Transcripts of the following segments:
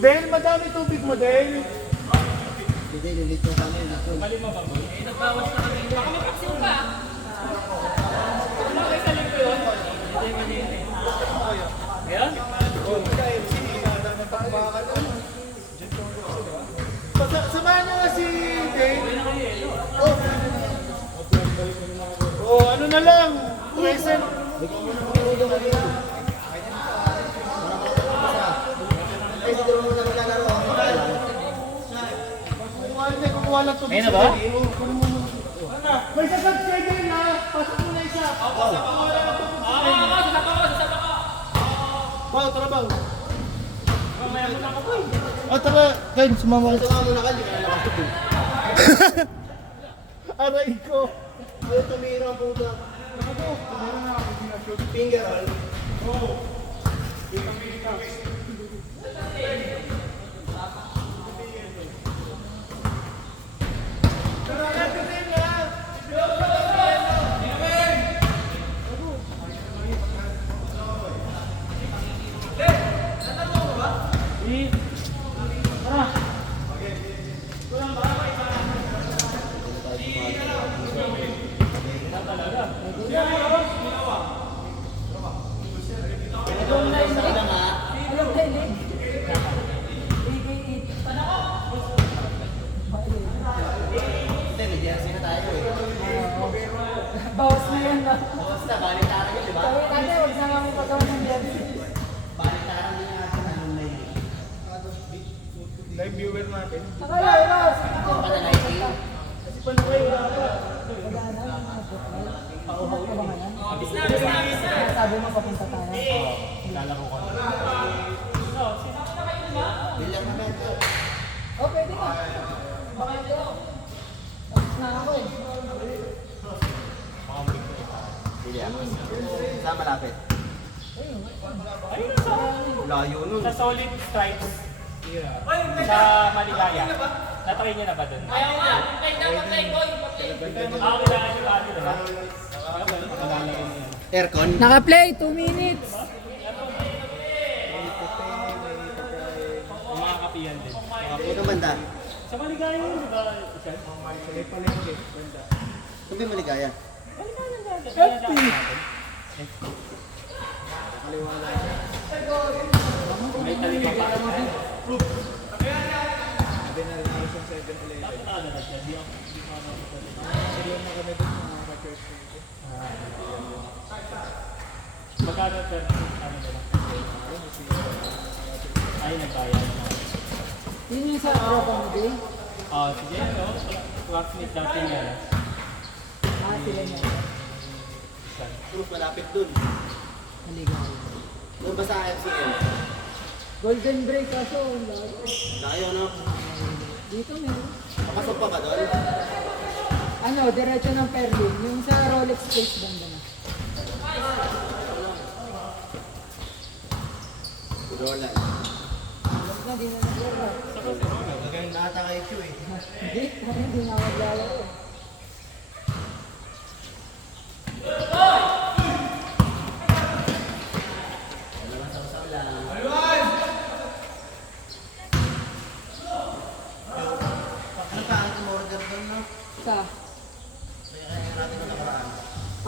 Dahil madami tubig mo, dahil. Hindi, lilito kami. Mali mo ba, boy? Eh, nagbawas na kami. Baka may paksiw pa. Ano kayo sa lingko yun? Hindi, mali yun eh. Ayan? Samahan nyo nga si Dale. Ano na lang, present. Kukuha lang tubig sa Dale. May sasab siya din ha. Pasok mo na isa. Baw, tara baw. Mayroon ako po eh. Tara, Ken, sumama ko. Sumama muna ka, di ka na nakasok. Aray ko. Ayaw tumira ang puta. Finger roll. Hindi, may jersey na tayo eh. Bawas na yan na. Bawas na, baliktaran yun, di ba? Sabi natin, huwag na kami pagkawan ng jersey. Baliktaran din natin anong na yun. Live viewer natin. Akala, Ross! Ito pa na lighting. Kasi paano kayo wala pa? Magana, pauhaw ka ba nga yan? Bis na. Sabi mo, papunta tayo. Lalaro ko. Bilang na medyo. Oh, pwede ka. Baka ito. Tapos na ako eh. Bilang. Saan malapit? Ayun na sa... Layo nun. Sa solid stripes. Sa Maligaya. Natry niyo na ba dun? Ayaw nga! Play na, play boy! Ako kailangan yung lagi, diba? Malalaro niyo. Aircon? Naka-play, 2 minutes. Yung mga kapiyan din. Puro banda. Sa Maligaya yun, diba? Sige pala yung banda. Sabi maligaya. FP! May talima pa. Sabi na rin ako sa 7-Eleven. Sila na kami doon mga ka-church nito. Magkano per ano nila? Ay, nagbayad. Yun yung sa tropa mo, Day? Sige, no? Classmate natin yan. Sila niya. Puro malapit dun. Maligaw. Doon ba sa FCL? Golden break kaso. ang layo. Layo no? Dito meron. Papasok pa ba doon? Ano, diretso ng Perlin. Yung sa Rolex Place banda na. Roland. Alam na, di na naglaro. Magaling nata kay Q eh. Hindi na maglalaro. Ano pa ang tumorder doon no? Sa? Kaya natin na nakaraan.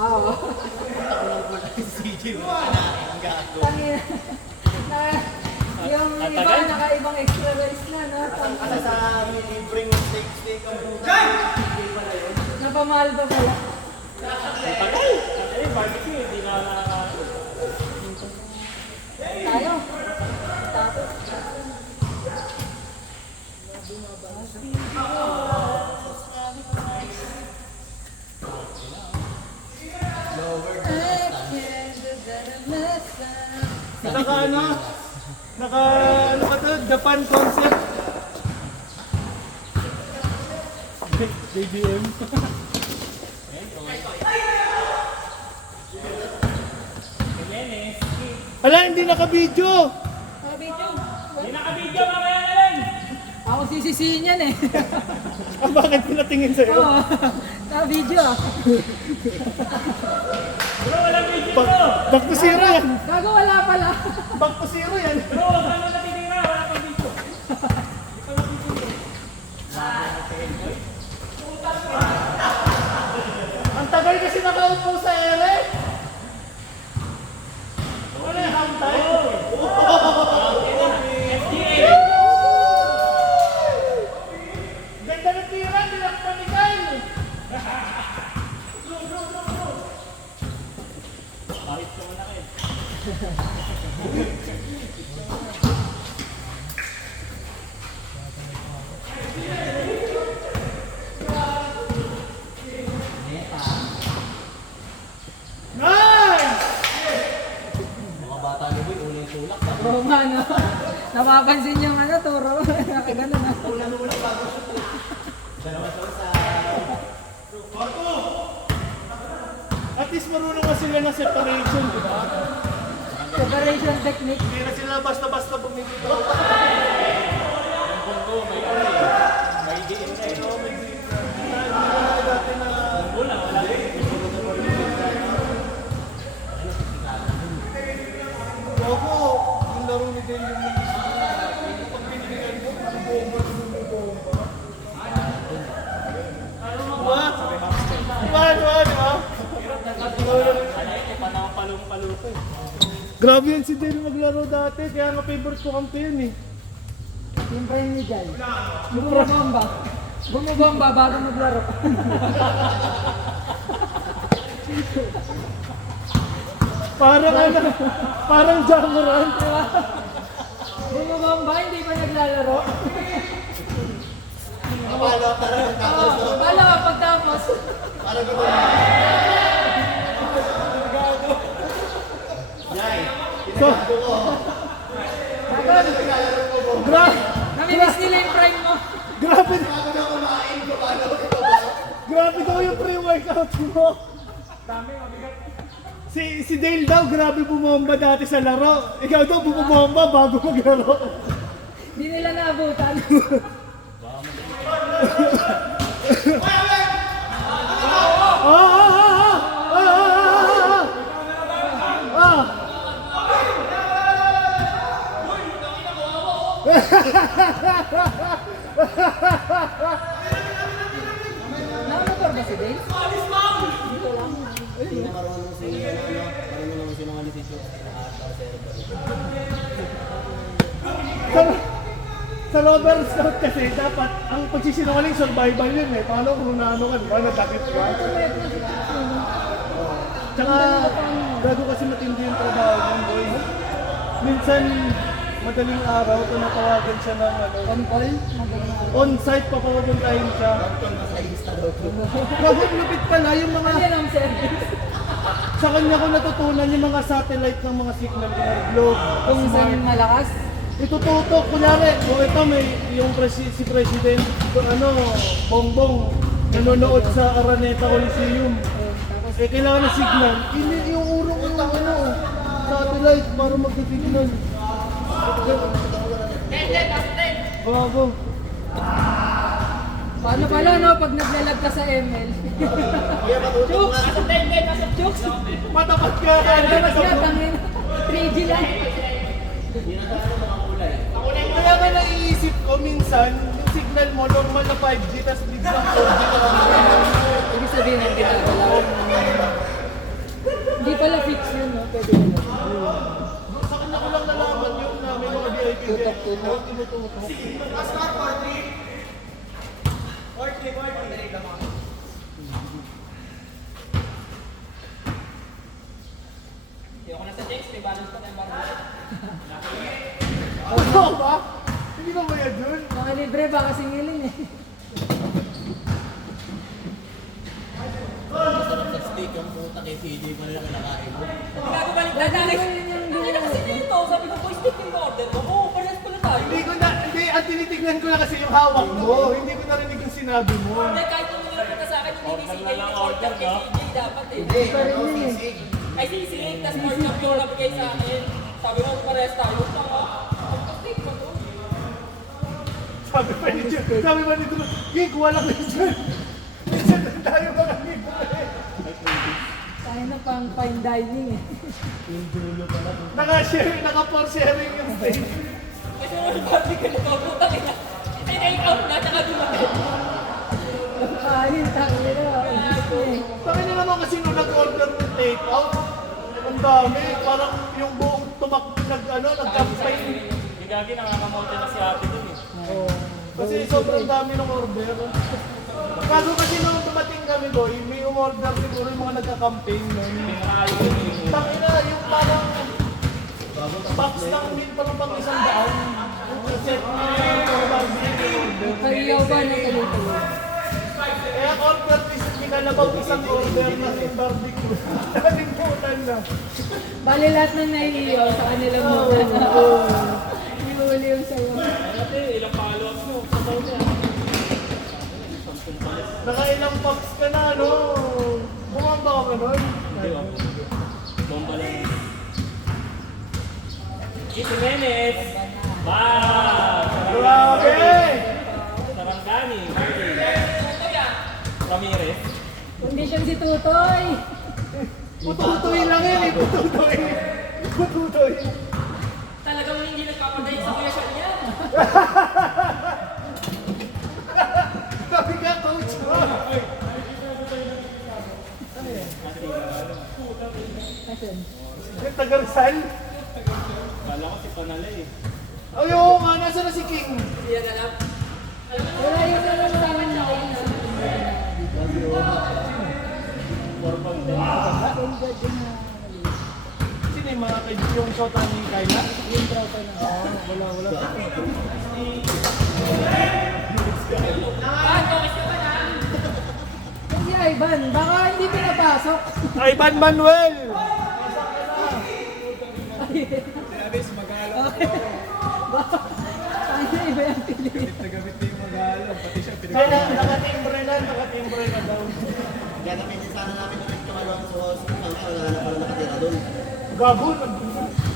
Oo. Ako lang po lang si CJ mo. Kanain ang gago. Tangina. Na, yung iba, nakaibang extra rice na, no? Asa sa amin, libreng steak ang puta. Hindi pala yun. Napamahal ba pala? Tagal! Ay, barbecue, hindi na nakaka... Tayo. Tapos. Ano ka to? Japan concept. JBM. Wala, hindi naka-video. Video. Hindi naka-video, mamaya na lang! Ako sisisihin yan eh. Bakit pinatingin sa'yo? Oo. Naka-video ah. Bro, walang video to! Back to zero yan. Gago wala pala. Back to zero yan. Bro, wag ka na natitira, wala pang video. Napapansin yung ano, turo. Nakagano na. At least marunong na sila ng separation, di ba? Separation technique. Hindi na sila basta-basta bumibitaw. May diin na eh. Dati na... Ako, yung laro ni Dale yung pag binibigyan mo, bumibomba. Grabe yan si Dale maglaro dati, kaya nga favorite ko kampiyon eh. Yung prime ni Jai. Bumubomba. Bumubomba bago maglaro. Parang ano, parang Jamoran. Bumubomba, hindi pa naglalaro. Kapalo, tara, Oo, wala ka pagtapos. parang gusto So, gra Namimiss nila yung prime mo. grabe, grabe daw yung pre-workout mo. Si Dale daw, grabe bumomba dati sa laro. Ikaw daw bumomba bago maglaro. Hindi nila naabutan. Nakamotor ba si Dale? Hindi na marunong si, marunong naman si mga decision. Sa Robber Scout kasi, dapat ang pagsisinungaling survival yun eh. Paano kung naano ka, di ba? Natakit ka. Tsaka, gago kasi matindi yung trabaho ng boy. Minsan, madaling araw, tunatawagan siya ng ano, On-call? on-site pa papapuntahin siya. Gago, lupit pala yung mga, Yan ang service. sa kanya ko natutunan yung mga satellite ng mga signal ng globe. Kung saan malakas. Itututok, kunyari, kung ito may yung si President, ano, Bongbong, nanonood sa Araneta Coliseum. Eh, kailangan ng signal. Hindi yung urong yung ano, satellite para mag-signal. Bago. Paano pala no, pag naglalag ka sa ML? Jokes! Jokes! Matapat ka! Labas nga, tangin. 3G lang. Kaya nga naiisip ko minsan, yung signal mo, normal na 5G, tapos biglang 4G na lang. Ibig sabihin ng ginagalaw. Hindi pala fix yun, no? Pwede yun. Sa kanya ko lang nalaman yun na may mga VIP din. Tinututok. Ayoko na sa James, may balance pa tayong balance. Ano ba? Hindi ba bayad dun? Mga libre baka singilin eh. Masarap sa steak yung puta kay CJ pa nila kinakain mo. Gago balik na Dati dali. yun yung Hindi na kasi dito, sabi ko, boy, stick yung order mo. Oo, parehas pala tayo. Hindi, ang tinitignan ko na kasi yung hawak mo. Hindi ko narinig yung sinabi mo. Hindi, kahit yung nila sa akin, hindi si CJ yung order kay CJ dapat eh. Hindi, pa rin ano, yun eh. sisig. Ay, sisig, tas more cup yung nabigay sa akin. Sabi mo, parehas tayo. Pag-stick mo to. Sabi pa ni Drew, gig, walang minsan. Minsan na tayo mga gig. Tayo na pang fine dining eh. Naka-for sharing yung stage. Kasi mo, babi ka nito, putang ina. Tinake out na, tsaka dumagal. Kain, tangin na. Bakit na naman kasi nung nag-order ng take-out, ang dami, parang yung buong nag-campaign. Hindi gagi, nakakamote na si ate dun eh. Kasi sobrang dami ng order. Kaso kasi nung dumating kami boy, may umorder siguro yung mga nagka-campaign nun. Tangina, yung parang box ng meal parang pang isang daan. Set na yung Kaiyaw ba na tuloy-tuloy? kaya order is pinalabang isang order na yung barbecue. Nalimutan na. Bali lahat ng naiiyaw sa kanila muna. huli yung sa'yo. Ate, ilang followers mo? Pasaw niya. Nakailang packs ka na, ano? Bumamba ka ba nun? Hindi, wag. Bomba lang. Ito Menes. Grabe! Sarangani. Ramirez. Condition si Tutoy. Pututoy lang yun eh, pututoy. Pututoy. Talagang hindi nagpapadahil sa kuya siya niya. Sabi ka, coach. Asan? Yung taga-Rizal. Kala ko si Panalay eh. Ay, oo nga, nasa na si King? Hindi yan alam. Wala yung nalalaman na kayo. Sino yung mga kaibigan yung shot ni Kayla? Yung tropa na. Wala. Yung si Ivan, baka hindi pinapasok. Ivan Manuel! Ay, iba yung pili. Kaya nakatimbre na daw. Kaya namin sana namin ulit tumalong sa hospital. Wala na pala nakatira doon. Gago,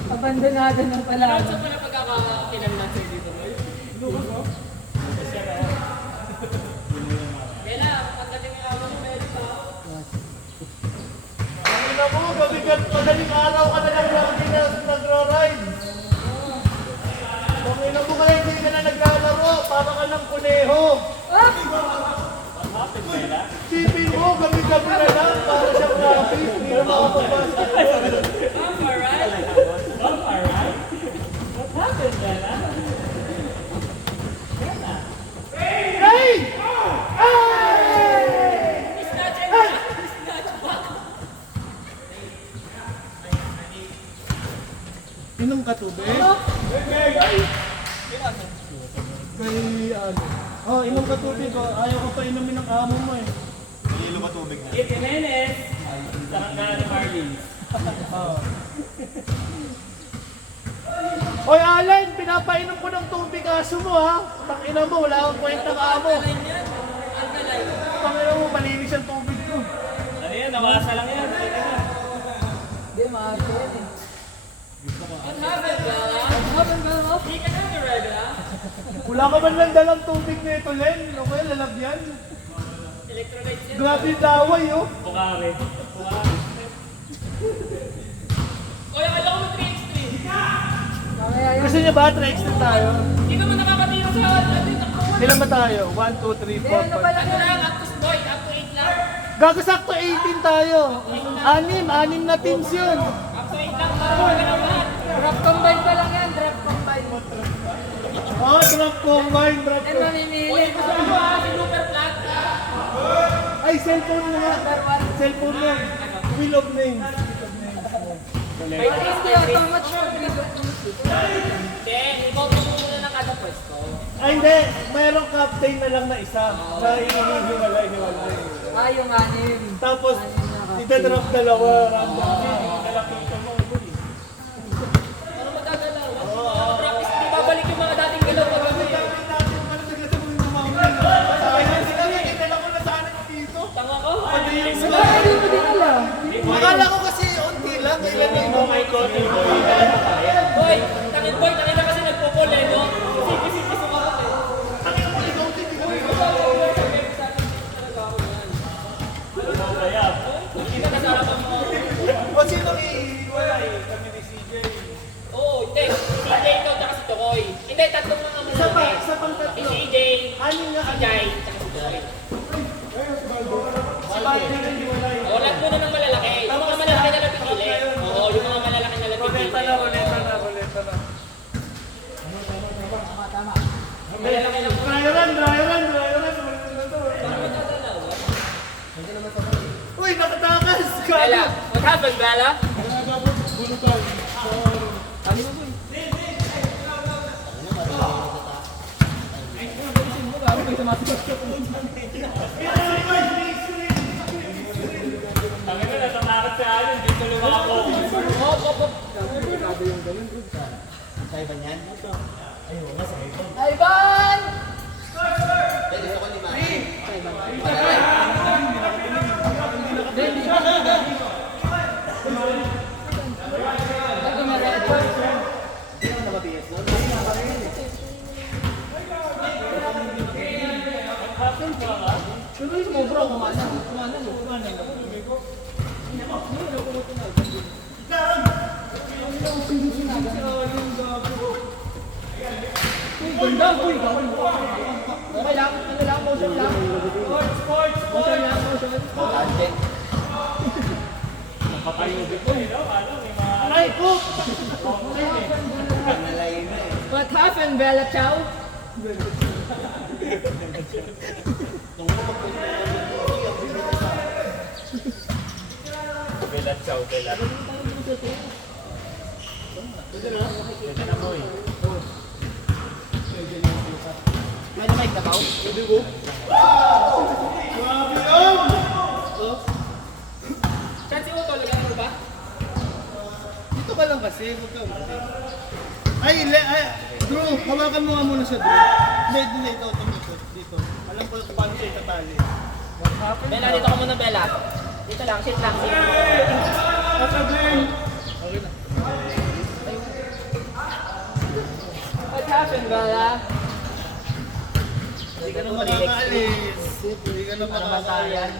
Abandonado ng pala. Ano sa pala pagkakakilan natin dito, boy? Kaya pagdating ng ako mo, meron pa. Ang ina mo, gabigat madaling araw ka na lang lagi na nagra-ride. Ang ina mo kaya hindi ka na naglalaro, para ka ng kuneho. Sipin mo, gabi-gabi na lang, para siyang rabbit, hindi na makapag-basketball. Alright. What happened, Bella? Hey! Hey! Snatch and back. Snatch back. Inom ka tubig? Kay ano? Oh, inom ka tubig ko. Ayaw ko pa inumin ng amo mo eh. Ito Menes. Sarangani Marlins. Hoy Allen, pinapainom ko ng tubig aso mo ha. Tangina mo, wala akong kwentang amo. Tangina mo, malinis ang tubig ko. Ano yan? Nawasa lang yan. Hindi, maarte yan eh. What happened, Bella? Habang ka mo? Hindi ka na regular. Wala ka man lang dalang tubig nito, Len. Okay, lalagyan. Electrolytes yan. Grabe yung daway, oh. Pukare. Oy, akala ko mo 3x3. Mamaya yan. Gusto niya ba? Tricks na tayo. Hindi naman nakakatira sa atin. Ilan ba tayo? 1, 2, 3, 4, 5. Ano pala Ano yan? lang, up to boy, up to 8 lang. Gago sakto 18 tayo. Anim na teams yun. Up to 8 lang, para magalaw lahat. Drop combine pa lang yan, drop combine. Oh, drop combine, drop Eh, combine. mamimili. Gusto mo ha, si Super Flat. Ay, cellphone mo nga. Cellphone mo. Wheel of names. May At hindi ata much mag-resort. Hindi, ikaw mo muna ng kada pwesto. Ay, hindi. Mayroong captain na lang na isa. Na hinihiwalay. Ah, yung anim. Tapos, ita-drop dalawa. Random. Ano magagalaw? Practice, di babalik yung mga dating galaw pag kami. Tanga ko. Wala ka rin mo din alam. Akala ko kasi unti lang. Kailan na yung My God, boy. Boy, tangin na kasi nagpo-call eh, no? Sipis-sipis ako eh. Hindi ka nasarapan mo. O sino iiwalay? Kami ni CJ. Oo, hindi. Si CJ ito, tsaka si Tokoy. Hindi, tatlong mga Isa pa, malalaki. isa pang Si tatlo. CJ, Anim nga. si Jai, tsaka si Tokoy. Si Biden na iiwalay. O, lahat muna ng malalaki. Yung mga malalaki na napipili. Oo, yung mga malalaki na napipili. Roleta na. Malalaki lang. Dry run. Uy, nakatakas! Bella, what happened, Bella? Sabi ko, natatakot sa akin. Dito lumako. Hop. Sa iba niyan? Ito. Ivan! Ganda, boy. Okay lang, ano lang, motion lang. Motion lang, motion. Napakayubi ko, no? Ano, may mga... Aray ko! What happened, Bella Chow? Belat chow, belat. Pwede na boy. May mic na ba? Chance mo talaga mo ba? Dito ka lang kasi, huwag ka umali. Ay, Drew, hawakan mo nga muna siya, Drew. Hindi, ito, dito. Alam ko kung paano siya itatali. Bella, dito ka muna, Bella. Dito lang, sit lang, sit. Okay na. What happened, Bella? Hindi ka na makakaalis. Hindi ka na Bantayan. makakaalis.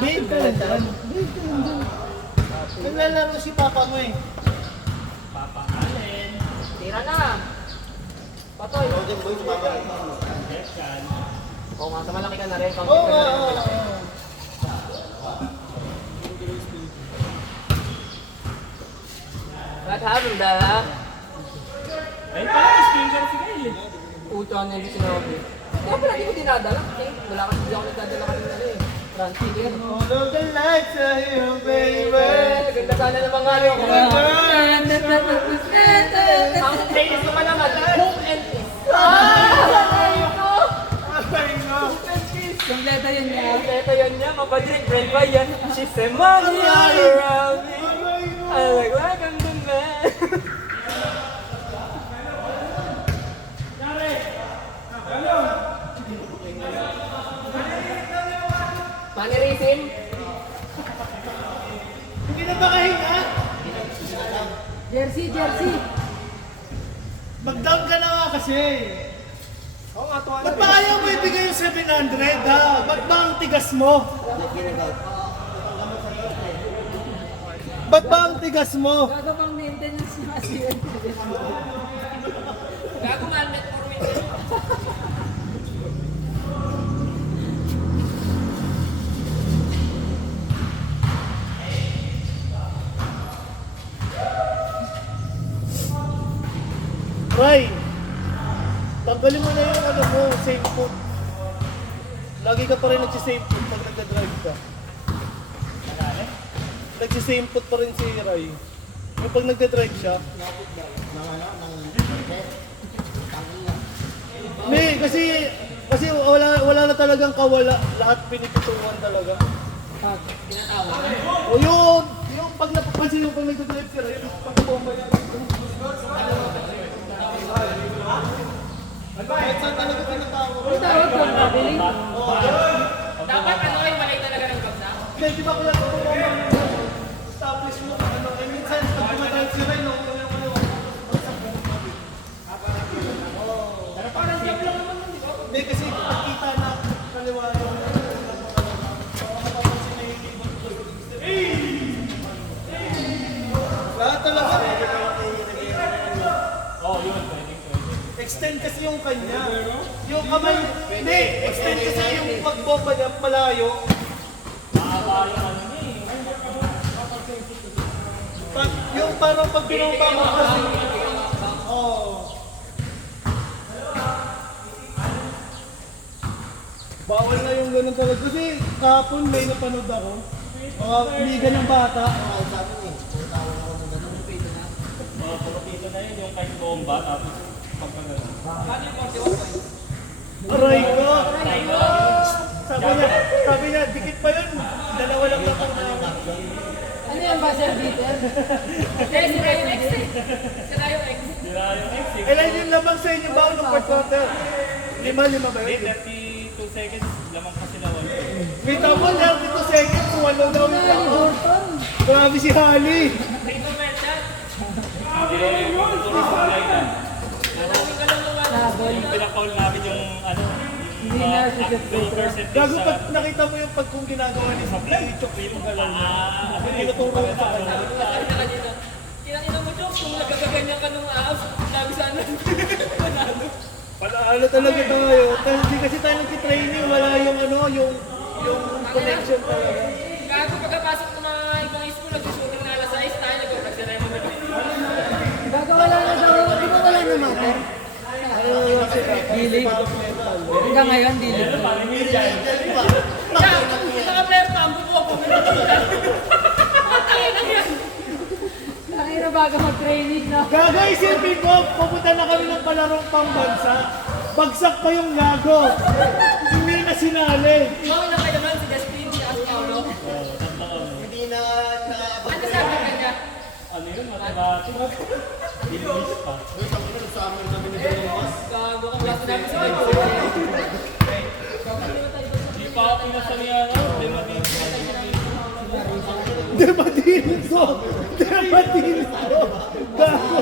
Babe ka lang dyan. Naglalaro si Papa mo eh. Papa Allen. Tira na. Patoy. Dekan. Oo nga, sa malaki ka na rin. Oo, oo, oo. What happened, Bella? Ay, parang stinger si Kyle eh. Uto na yung sinabi. Kaya pala di ko dinadala. Wala kasi di ako nagdadala kasi na eh. Transfigure. Follow the lights are here, baby. Ganda sana ng mga ano ko. Ang playlist ko pa naman, Hope and Peace. Ayoko! Ay, no. Kompleto yun niya. Kompleto yun niya. Mabadrik friend ba yan? She said, money all around me. I look like I'm the man. Manirisin? Hindi na makahinga. Jersey, jersey. Mag-down ka na nga kasi. Oo nga, tuwa Ba't ba ayaw mo ibigay yung 700 ha? Ba't ba ang tigas mo? Ba't ba ang tigas mo? Gago pang maintenance niya kasi. Gago man, net for maintenance. Ray, tanggalin mo na yung ano mo, safe foot. Lagi ka pa rin nagsisave foot pag nagdadrive ka. Nagsisave foot pa rin si Ray. Yung pag nagdadrive siya. Hindi, kasi wala na talagang kawala. Lahat pinipituan talaga. O yun, yung pag napapansin yung pag nagdadrive si Ray, pagkabomba niya. Kahit saan talaga tinatawag. Dapat ano ay malay talaga ng bagsa? Hindi, di ba kaya establish mo ano, eh minsan pag tumatawag si Ray, no, hindi kasi pagkita na kaliwa yung mapapansin na yung ibang lahat talaga. Oh, yun. Pwede. Extend kasi yung kanya. Yung kamay, hindi, extend kasi yung pagbomba niya malayo. Mahaba yung ano niya eh. Yung parang pag pinumpa mo kasi. Bawal na yung ganun talaga. Kasi kahapon may napanood ako. Mga liga ng bata. Puro dito na yun, yung kahit bomba, tapos pagkagano. Aray ko! Sabi niya, dikit pa yun. Dalawa lang na Ano yan ba, Sir Peter? Eh, sira yung ex eh. Sira yung ex. Sira yung ex eh. Ilan yung lamang sa inyo ba ng fourth quarter? Lima ba Hindi, yun? 32 seconds, lamang pa sila 1. May tamo lang dito seconds, walo daw yung tamo. Grabe si Hali. Rito Merchant. Hindi rin yung tuloy sa line. Maraming kaluluwa. Nabol. Yung pinakaul namin yung ano, Hindi na si Jeff yung Peter. percentage Gago sa... pag nakita mo yung pag kung ginagawa ni Sablay, chok yung galal niya. Tinuturo ko sa kanya. Sabi na kanina, kinakita mo, Jokes, kung nagkakaganyan ka nung aas, labi sana. Panalo. Palaalo talaga tayo. Hindi kasi tayo nag-training, wala yung ano, yung connection talaga. Gago pagkapasok ng mga ibang school, nagsusuting na alas 6, tayo nagkakagsira yung mga Gagawa lang na daw. Di ba wala na matter? Dilig. Hanggang ngayon, dilig. Yeah, naka-player tambo ko, puminutin. Matangin na yan. Nakira bago mag-training na. Gago, isipin ko, pupunta na kami ng palarong pambansa. Bagsak pa yung gago. Hindi na sinali. Mawin na kayo nun, si Despin, si Paulo. Hindi na Ano sabi ka niya? Ano yun, mathematics. English pa. Gago ka, klase namin si Mike. Di pa ako pinasalihan ako, di matindi. Demadilso! Demadilso! Gago!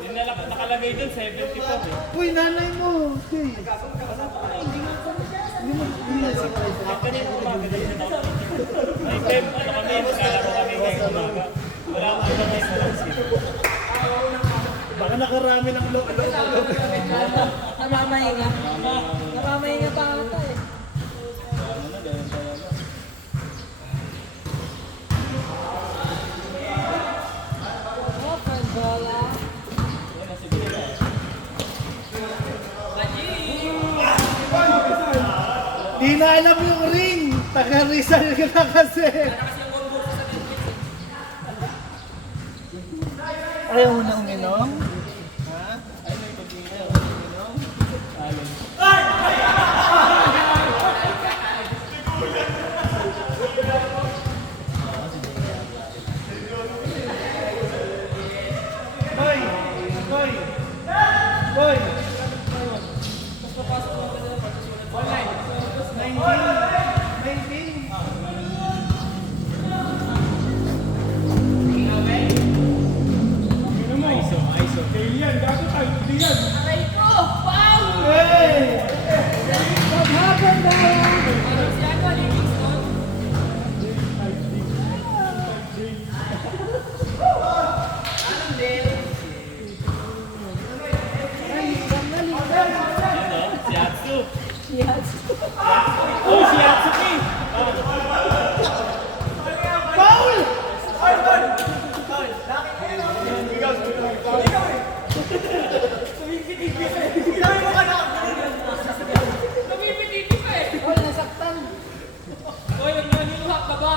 Yung nakalagay dun, 70 pa eh. Uy, nanay mo! Okay. Kanina umaga din na ako. May game, ano kami, maglalaro kami ngayong umaga. Wala akong iba may sponsorship. Baka nakarami ng loob. Namamahinga. Namamahinga pa ata eh. Ano na, ganun talaga. Open bola. Yan na siguro. Di na alam yung ring! Taga Rizal ka na kasi! Ayaw mo na uminom? Boy! Boy! Boy! 19! Aray ko! Pau! Hey! Maghapon daw. Parang si ano, Livingston. Anong din? Yun o, si Atsu. Yes. Oh, si Atsuki! Foul! Lumipititi pa eh. Oh, nasaktan. Oy, yung naniluhak ka ba?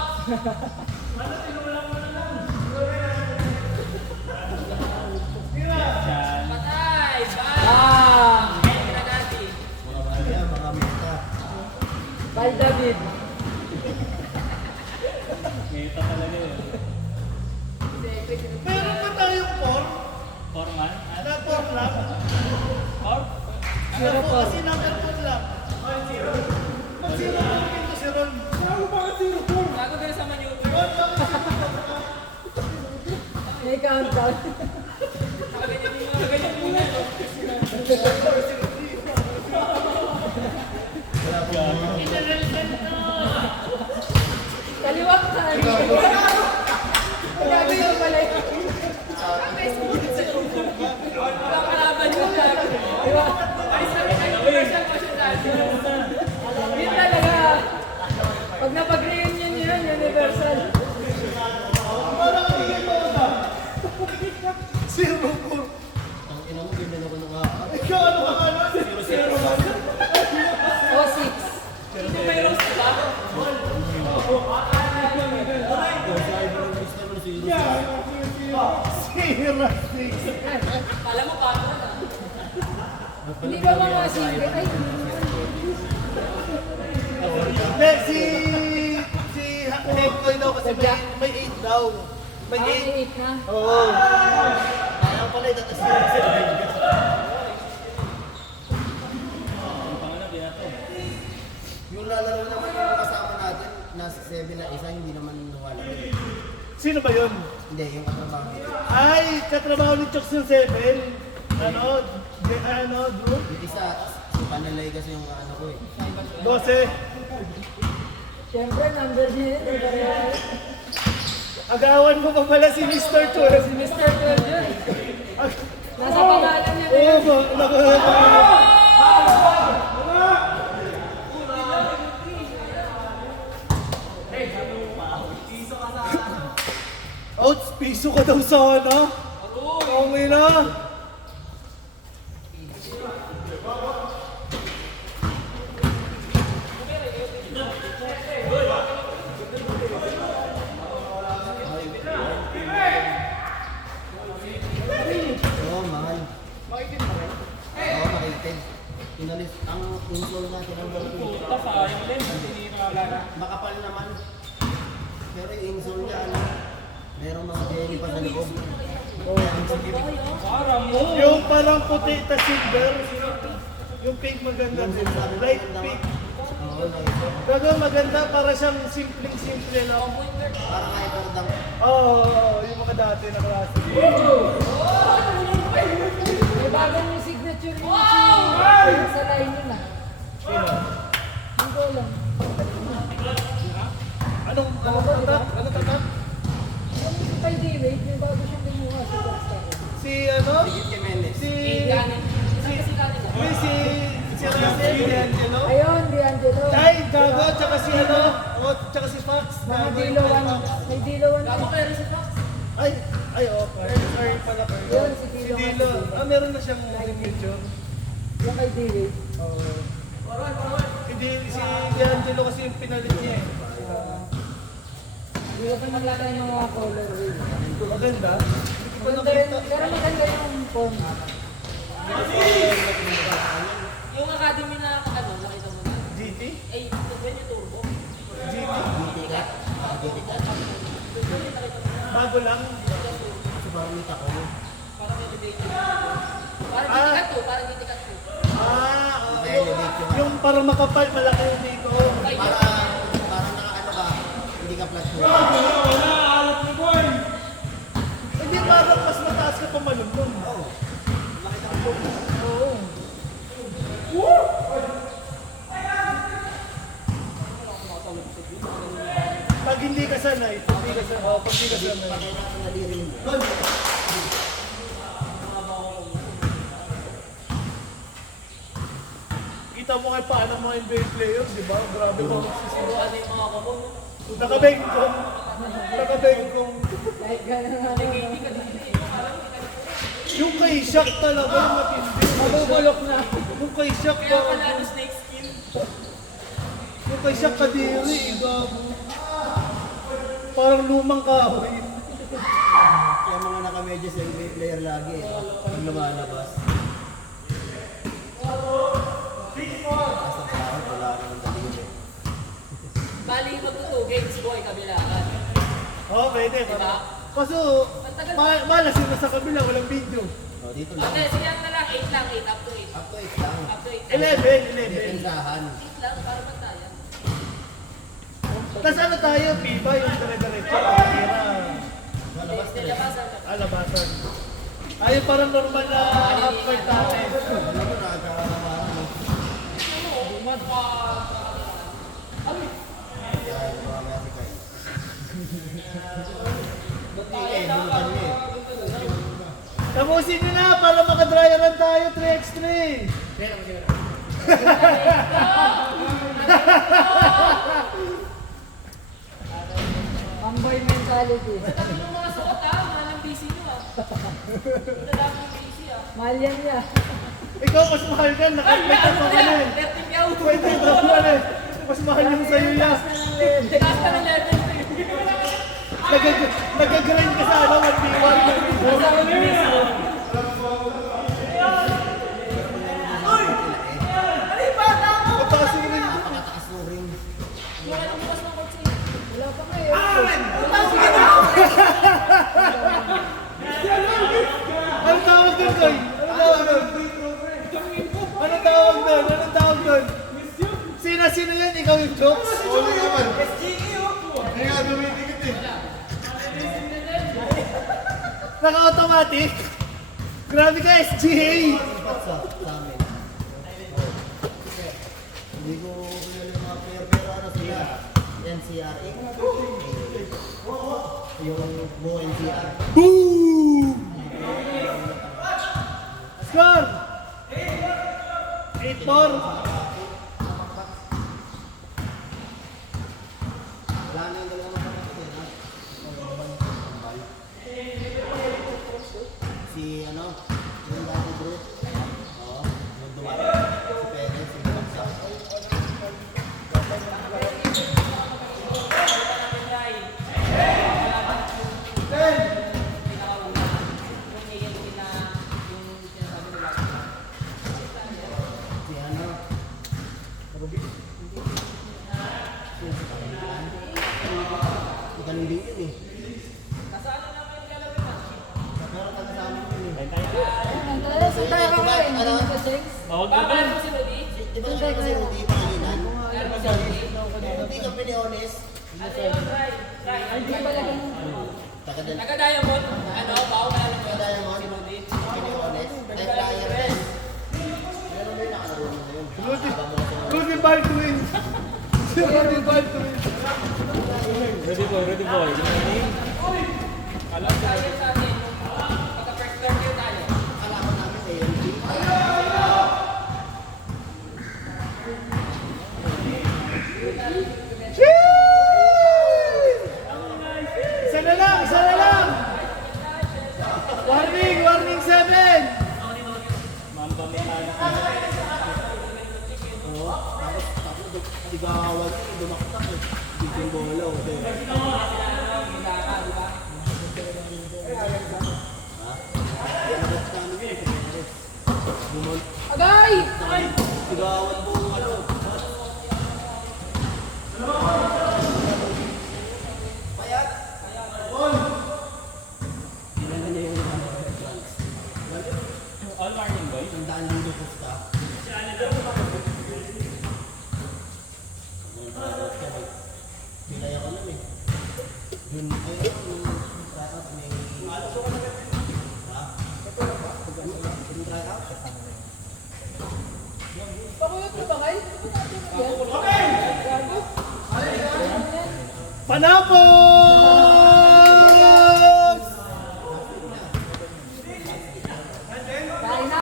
Patay! Bye! Ah! Pinagati. Bal David. Ngita talaga yun. Meron pa tayong form? Forman? Na form lang? Form? Ano po kasi number 4 lang? Pag zero form ito si Ron. Ano ba kasi zero form? Bago ka sa maneuver. May countdown. Ganyan muna. Kaliwak sa akin. Gabi yung pala yun. Ang kalaban ko lang. Ay, sabi ka, universal pa siya dati. Yun talaga. Pag napag-reunion nyo yun, universal. Parang ang ginagawa na. Zero form. Ikaw ano ka ka na? Zero man. O, 6. Hindi may rose ka ba? Zero six. Alam mo paano na. Hindi ba mga sige? Ay, Hindi, si Hektoy daw kasi may daw. May Ay, 8 na. Oo. Kaya pala itatas yung yung lalaro naman yung kasama natin, nasa 7 na isa, hindi naman wala. Sino ba yun? Hindi, yung katrabaho. Ay, katrabaho ni Chokes yung 7. Drew? Yung isa, si Panalay kasi yung ano ko eh. 12. Siyempre, number din. Agawan mo pa pala si Mr. 12. Si Mr. 12 yun. Nasa pangalan niya. Oo ba? Outs, piso ka daw sana. Okay na. Oo, mahal. Oo, makitin. Inalis, ang insole natin ang barko. Puta, sayang din. Hindi nakagana. Makapal naman. Pero yung insole niya, ano, merong mga jelly pa sa loob. Parang mo. Yung parang puti ta silver. Yung pink maganda din. Light pink. Oo, nakita. Gaga maganda para siyang simpleng-simple lang. Parang kaya kordang. Oo, yung mga dati na klase. May bagong yung signature yun sa line yun ah. Hindi ko alam. Anong tatak? Anong tatak? Yung si Pai David, may bago siyang gumawa sa Rockstar. Si ano? Sigit Jimenez. Si Russell, D'Angelo. Ayun, D'Angelo. Ay, Gago, tsaka si ano? O, tsaka si Fox. Mga Gago yung dilawan. pala. May dilawan. Ay, Carl pala, Carl. Yun, si Si Dilo. Dilo. Meron na siyang signature. Yung kay David. Hindi, si D'Angelo kasi yung pinalit niya eh. Hindi ko pa naglagay ng mga color wheel. Maganda. Hindi ko Maganda rin, nakita. pero maganda yung phone. Yung academy na ano, nakita mo na? GT? Ay, ito ba yung turbo? GT? Gitikat. Gitikat. Bago lang. Si Barnita ko. Parang elevate Parang titikat to, parang titikat to. Yung parang makapal, malaki yung dito. Para naka ano ka, hindi ka flat foot. Hindi, parang mas mataas ka pa malumlum. Oo. Oo. Pag hindi ka sanay, pag hindi ka sanay. Patay na ang naliri mo. Kita mo kay paano mga NBA players, di ba? Grabe mo. Puro ano yung mga kamon. Nakabengkong. Nakabengkong. Like, gano'n nga. Yung kay Shaq talaga yung matindi. Mabubulok na. Yung kay Shaq Kaya ba? pala ano snake skin. Yung kay Shaq kadiri, gabo. Parang lumang kahoy. Kaya mga naka-medyas NBA player lagi eh. Pag lumalabas. Basta sahod, wala naman dalili. Bali, magto 2 games, boy, kabilaan. Oo, pwede. Diba? Kaso, malasin na sa kabila, walang video. O, dito lang. Okay, sige lang na lang, 8 lang, 8 up to 8. Up to 8 lang. Up to 8. 11. Depensahan. 8 lang, para bantayan. Tapos ano tayo, piba, yung dire-diretso. Tira. Malabas na rin. Labasan ka. Alabasan. Ay, parang normal na half-court natin. Alam mo, nakakaraman mo. Yan, mga Amerika eh. Eh, bulutan niya eh. Tapusin nyo na para makadryaran tayo 3x3. Pamboy mentality. Dami ng mga suot ah, mahal ang PC nyo ah. Dami ng PC ah. Mahal yan niya. Ikaw, mas mahal ka. Nakapita pa ka na eh. Letting yaw. Pwede ito pa na eh. Mas mahal yung sa'yo yan. Taas ka ng level 3. Nag-grind ka sa ano, 1v1. Mataas yung ring. Napakataas ng ring. Yung ano bukas ng coach Wala pa kayo. sino yan? Ikaw yung jokes? Oo naman. Hindi nga dumitikit eh. Naka-automatic? Grabe ka, SGA! Sipat sa amin. Hindi ko kilala yung mga player pero ano sila? NCRA. Yung Mo NCR. Boom! Score! 8-4. Wala na yung dalawang kapatid ha? Si ano? Yung dati bro. Oo. Yung dumating. Si Perez. Si Baksa. Si ano? Ganun din yun eh. Pero taga sa amin yun eh. Saan tayo ka ngayon? Ano? Huwag na ba? Si Rudy? Di ba sabi ko si Rudy pangalan? Hindi ka pini-honest. Hindi pala ganun. Taga-dan. Taga-diamond? Ano? Bao na alam mo? Taga-diamond. Si Rudy? Pini-honest. Flyer din. Pero may nakalaro na yun. Rudy Baldwin. Si Rudy Baldwin. Ready boy, ready boy. Tayo sa atin. Pagka-first third year tayo. Kalaban namin AMG. Isa na lang, isa na lang. Warning, warning 7. Oo. Tapos sigawan yun. Dumaktak eh. Dito yung bola. Labas namin yun. Si Perez. Bumalik. Agay! Sigawan po ano. Payat. Kilala niya yung All morning boy. Tandaan dito po staff. Pinaya ko lang eh. Yun, ay, yung tryout may... Ha? Yung tryout? Pakulot na ba kayo? Panapol!